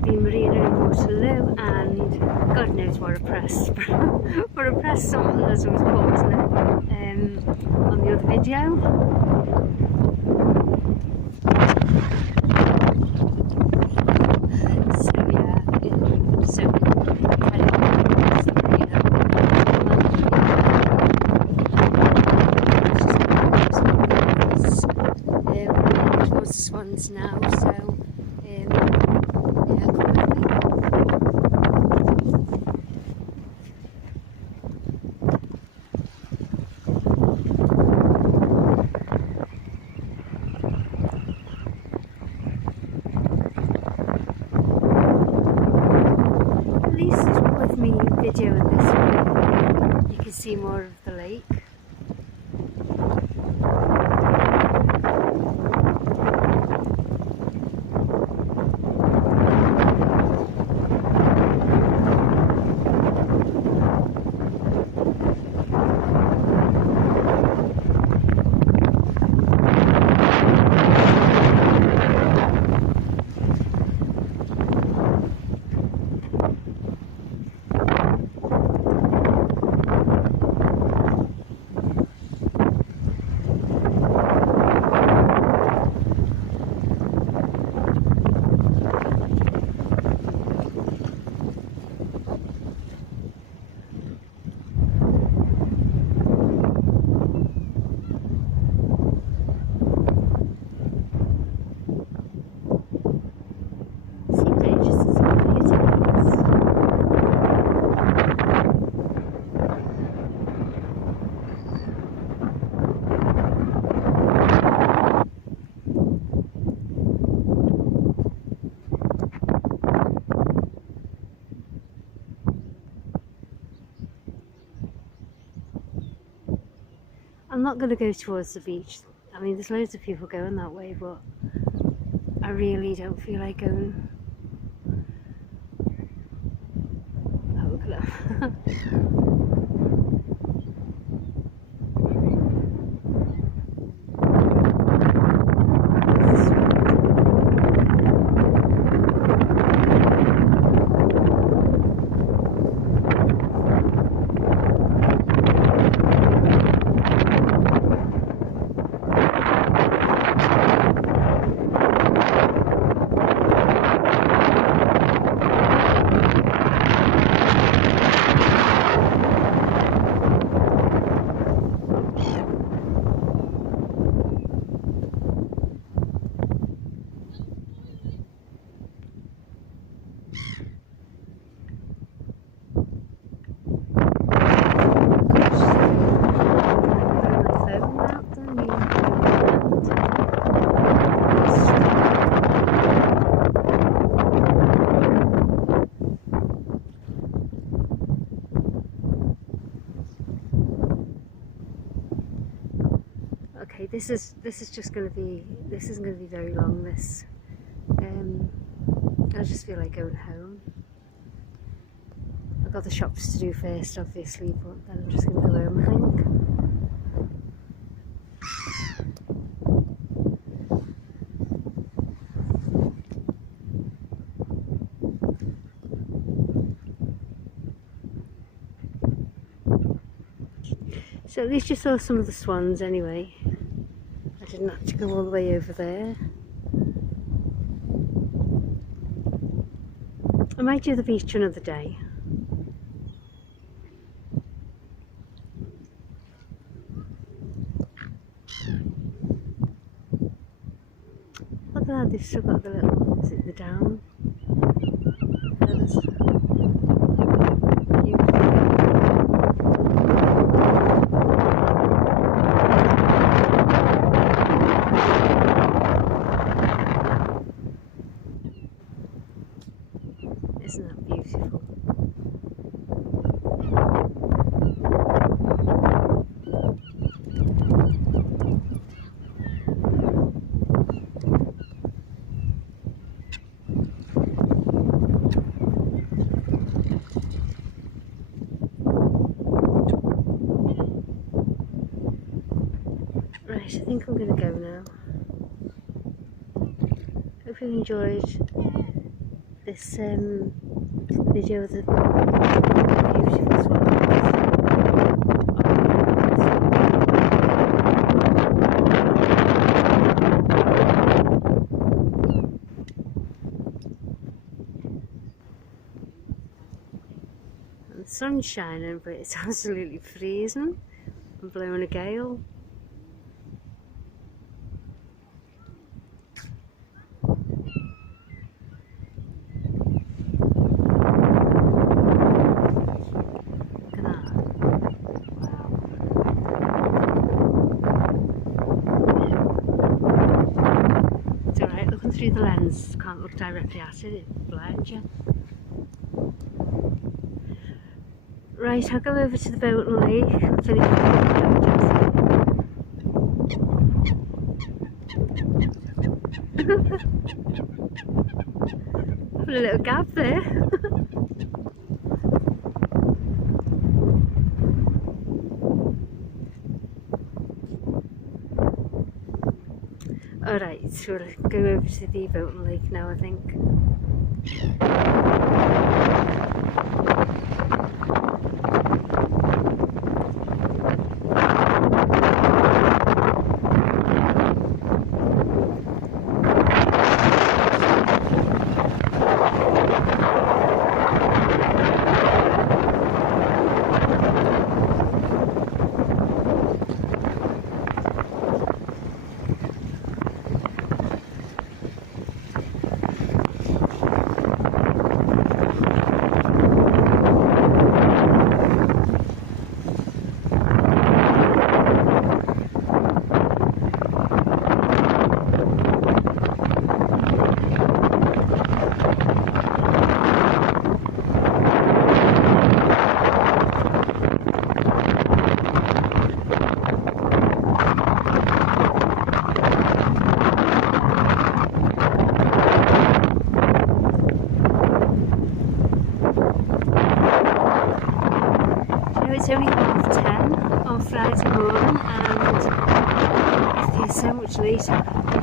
Crosby, Marina and Waterloo, and God knows what a press what a press something as it was called, isn't it? On the other video. Towards the swans now, so yeah, come with me. At least with me videoing this way, you can see more of the lake. I'm not going to go towards the beach. I mean, there's loads of people going that way, but I really don't feel like going. Oh, look at that. Okay, this is just going to be, this isn't going to be very long, this. I just feel like going home. I've got the shops to do first, obviously, but then I'm just going to go home, I think. So at least you saw some of the swans anyway. I didn't have to go all the way over there. I might do the beach another day. Look at that, they've still got the little, is it the down? Feathers. Isn't that beautiful? Right, I think I'm going to go now. Hope you enjoyed this video of the beautiful swans. And the sun's shining, but it's absolutely freezing and blowing a gale. Through the lens, can't look directly at it, it blinds you. Right, I'll go over to the boat and lake and finish Put a little gap there. Alright, so we'll go over to the boat and lake now, I think. It's only 10:30 on Friday morning and it feels so much later.